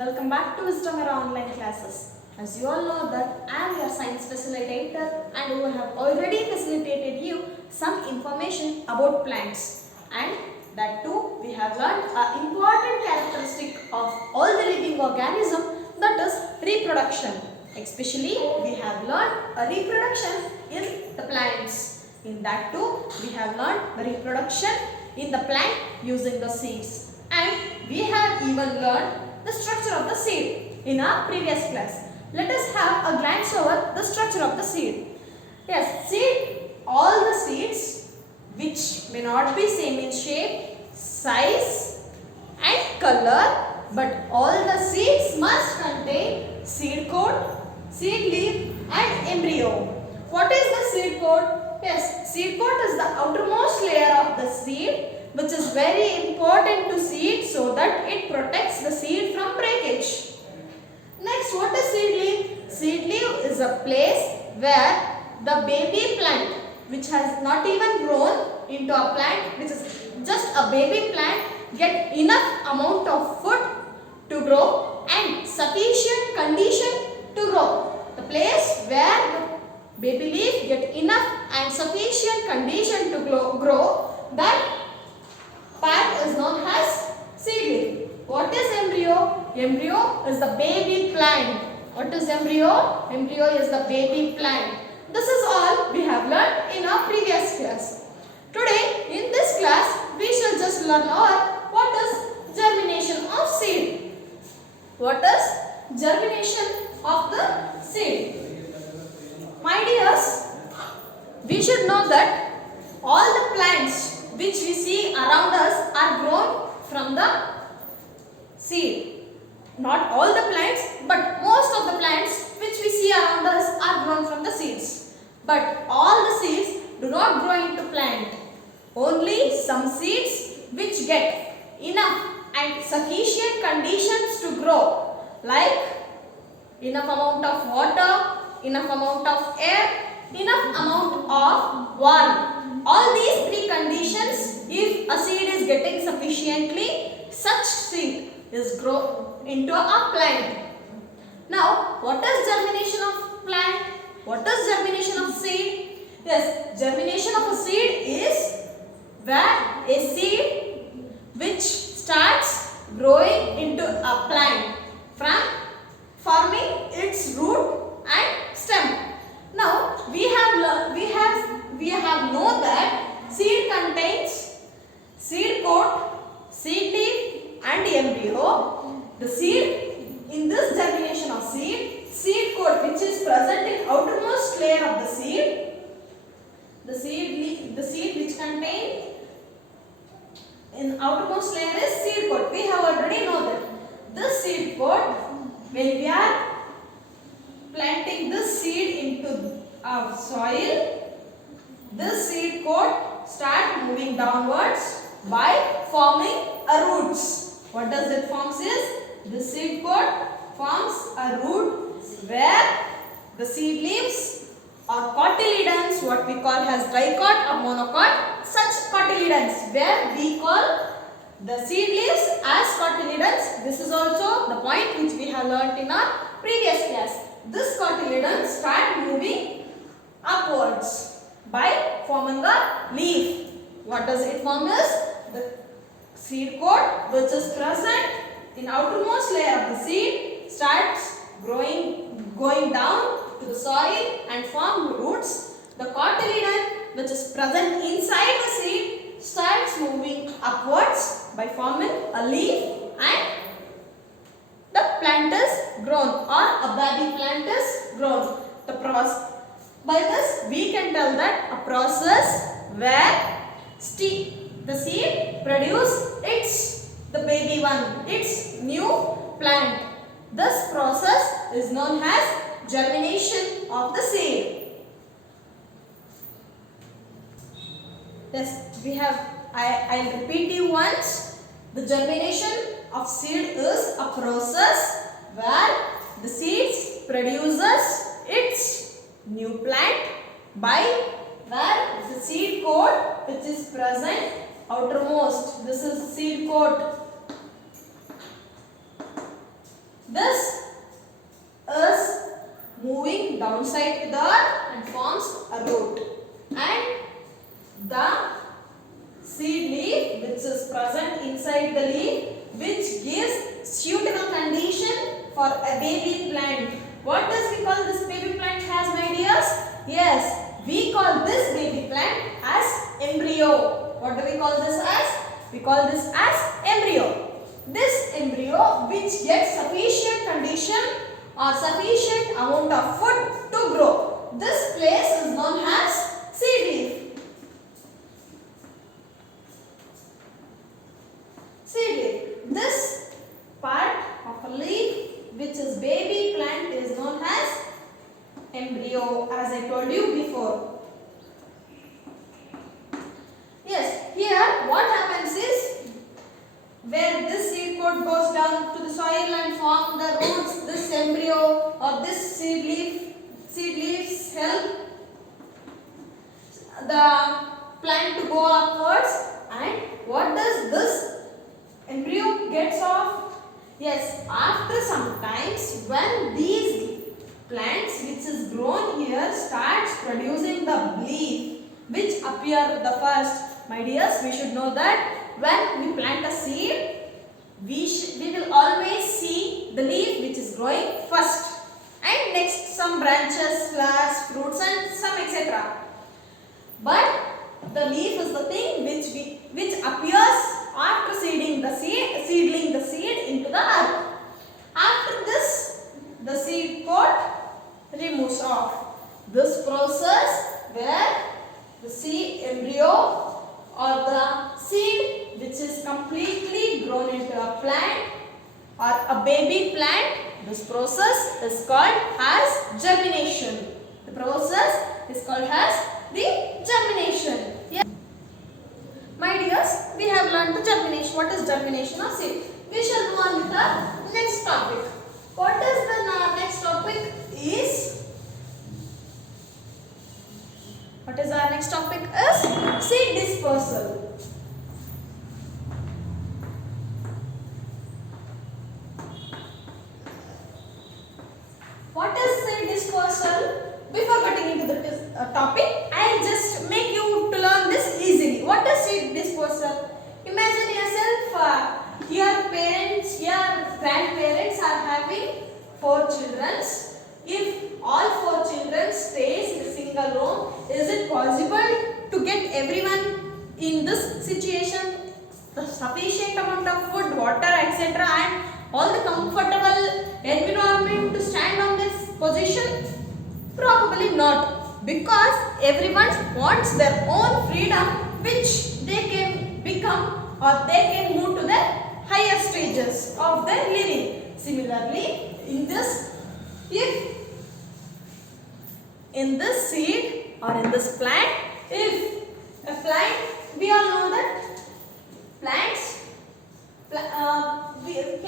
Welcome back to Wisdom Era online classes. As you all know that I am your science facilitator and who have already facilitated you some information about plants, and that too we have learned an important characteristic of all the living organism, that is reproduction. Especially we have learned a reproduction in the plants. In that too we have learned the reproduction in the plant using the seeds, and we have even learned the structure of the seed in our previous class. Let us have a glance over the structure of the seed. Yes, all the seeds which may not be same in shape, size and color, but all the seeds must contain seed coat, seed leaf and embryo. What is the seed coat? Yes, seed coat is the outermost layer of the seed, which is very important to seed so that it protects the seed from breakage. Next, what is seed leaf? Seed leaf is a place where the baby plant, which has not even grown into a plant, which is just a baby plant, get enough amount of food to grow and sufficient condition to grow. The place where the baby leaf get enough and sufficient condition to grow, that part is known as seed leaf. What is embryo? Embryo is the baby plant. What is embryo? Embryo is the baby plant. This is all we have learned in our previous class. Today in this class we shall just learn what is germination of seed. What is germination of the seed? My dears, we should know that all the plants which we see around us are grown from the seed. Not all the plants, but most of the plants which we see around us are grown from the seeds. But all the seeds do not grow into plant. Only some seeds which get enough and sufficient conditions to grow, like enough amount of water, enough amount of air, enough amount of warmth. All these three conditions, if a seed is getting sufficiently, such seed is grown into a plant. Now, what is germination of plant? What is germination of seed? Yes, germination of a seed is where a seed which starts growing into a plant from forming its root and stem. Now, we have known that seed contains seed coat, seed leaf and embryo. The seed, in this germination of seed coat which is present in outermost layer of the seed, the seed which contain in outermost layer is seed coat. We have already know that. This seed coat, when we are planting this seed into our soil, this seed coat start moving downwards by forming a roots. What does it forms is, this seed coat forms a root where the seed leaves or cotyledons, what we call as dicot or monocot, such cotyledons where we call the seed leaves as cotyledons. This is also the point which we have learnt in our previous class. This cotyledons start moving upwards by forming a leaf. What does it form is, the seed coat which is present in outermost layer of the seed starts going down to the soil and form roots. The cotyledon which is present inside the seed starts moving upwards by forming a leaf, and the plant is grown or a baby plant is grown. The process, by this we can tell that a process where the seed produce the baby one, its new plant. This process is known as germination of the seed. Yes, we have, I'll repeat you once. The germination of seed is a process where the seeds produces its new plant by where the seed coat which is present outermost. This is seed coat. This is moving downside to the earth and forms a root. And the seed leaf which is present inside the leaf, which gives suitable condition for a baby plant. What does we call this baby plant as, my dears? Yes, we call this baby plant as embryo. What do we call this as? We call this as embryo. This embryo which gets sufficient condition or sufficient amount of food to grow. This place is known as seed leaf. Seed leaf. This part of a leaf which is baby plant is known as embryo, as I told you before. Yes, here what happens is, where this seed pod goes down to the soil and form the roots, this embryo or this seed leaves help the plant to go upwards. And what does this embryo gets off? Yes, after some times, when these plants which is grown here starts producing the leaf which appear the first. My dears, we should know that when we plant a seed, we will always see the leaf which is growing first, and next some branches, flowers, fruits and some etc. But the leaf is the thing which appears after seedling the seed into the earth. After this, the seed pod removes off. This process where the seed embryo or the seed which is completely grown into a plant or a baby plant, this process is called as germination. The process is called as the germination. Yeah. My dears, we have learned the germination. What is germination of seed? We shall move on with the next topic. What is the next topic is? What is our next topic is seed dispersal. What is seed dispersal? Before getting into the topic, I will just make you to learn this easily. What is seed dispersal? Imagine yourself, your parents, your grandparents are having 4 children. If all 4 children stays in a single room, is it possible to get everyone in this situation the sufficient amount of food, water, etc. and all the comfortable environment to stand on this position? Probably not, because everyone wants their own freedom which they can become or they can move to the higher stages of their living. Similarly, in this seed or in this plant, if a plant, we all know that plants are the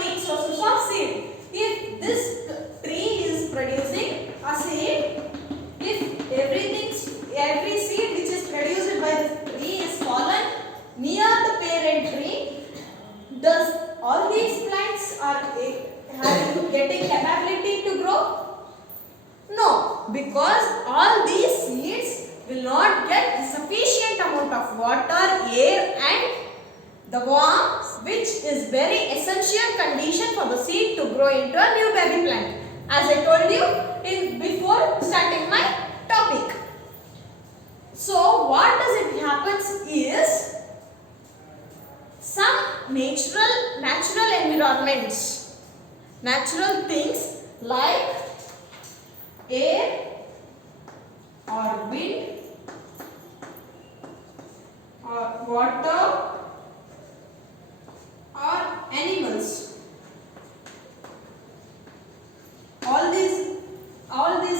main sources of seed. If this tree is producing a seed, if every seed which is produced by the tree is fallen near the parent tree, does all these plants are getting capability to grow? No, because all these seeds will not get the sufficient amount of water, air and the warmth, which is very essential condition for the seed to grow into a new baby plant, as I told you before starting my topic. So what does it happens is, some natural environments, natural things like air or wind or water or animals, all these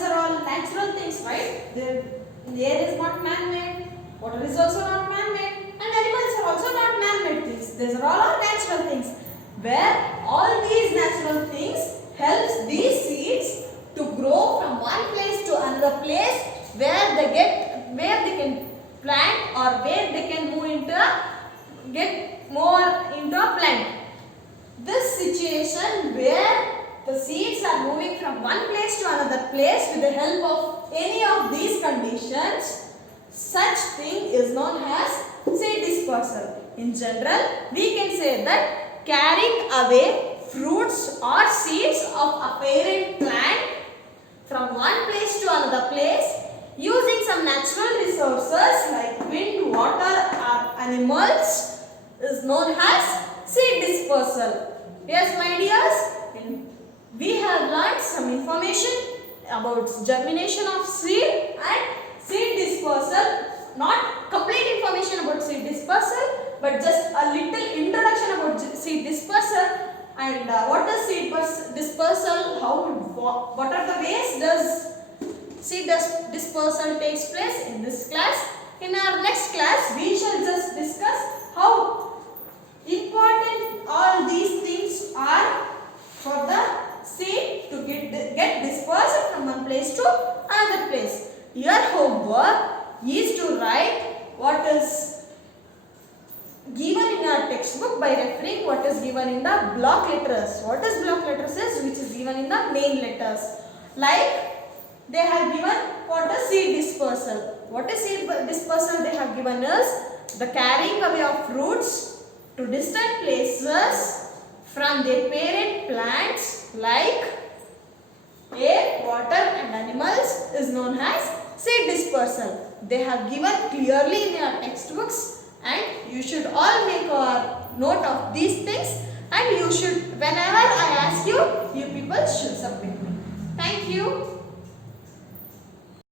are all natural things, right? The air is not man-made, water is also not man-made, and animals are also not man-made things. These are all natural things, where all these natural things helps these seeds to grow from one place to another place where they can plant or where they can get more into a plant. this situation where the seeds are moving from one place to another place with the help of any of these conditions, such thing is known as seed dispersal. In general, we can say that carrying away fruits or seeds of a parent plant from one place to another place using some natural resources like wind, water or animals is known as seed dispersal. Yes, my dears, we have learned some information about germination of seed and seed dispersal. Not complete information about seed dispersal, but just a little introduction about seed dispersal and what is seed dispersal, what are the ways does seed dispersal takes place in this class. In our next class, we shall just discuss how important all these things are for the seed to get dispersed from one place to another place. Your homework is to write what is given in our textbook by referring what is given in the block letters. What is block letters is which is given in the main letters. Like they have given what is seed dispersal. What is seed dispersal they have given us? The carrying away of fruits to distant places from their parent plants like air, water and animals is known as seed dispersal. They have given clearly in your textbooks and you should all make a note of these things and you should, whenever I ask you, you people should submit me. Thank you.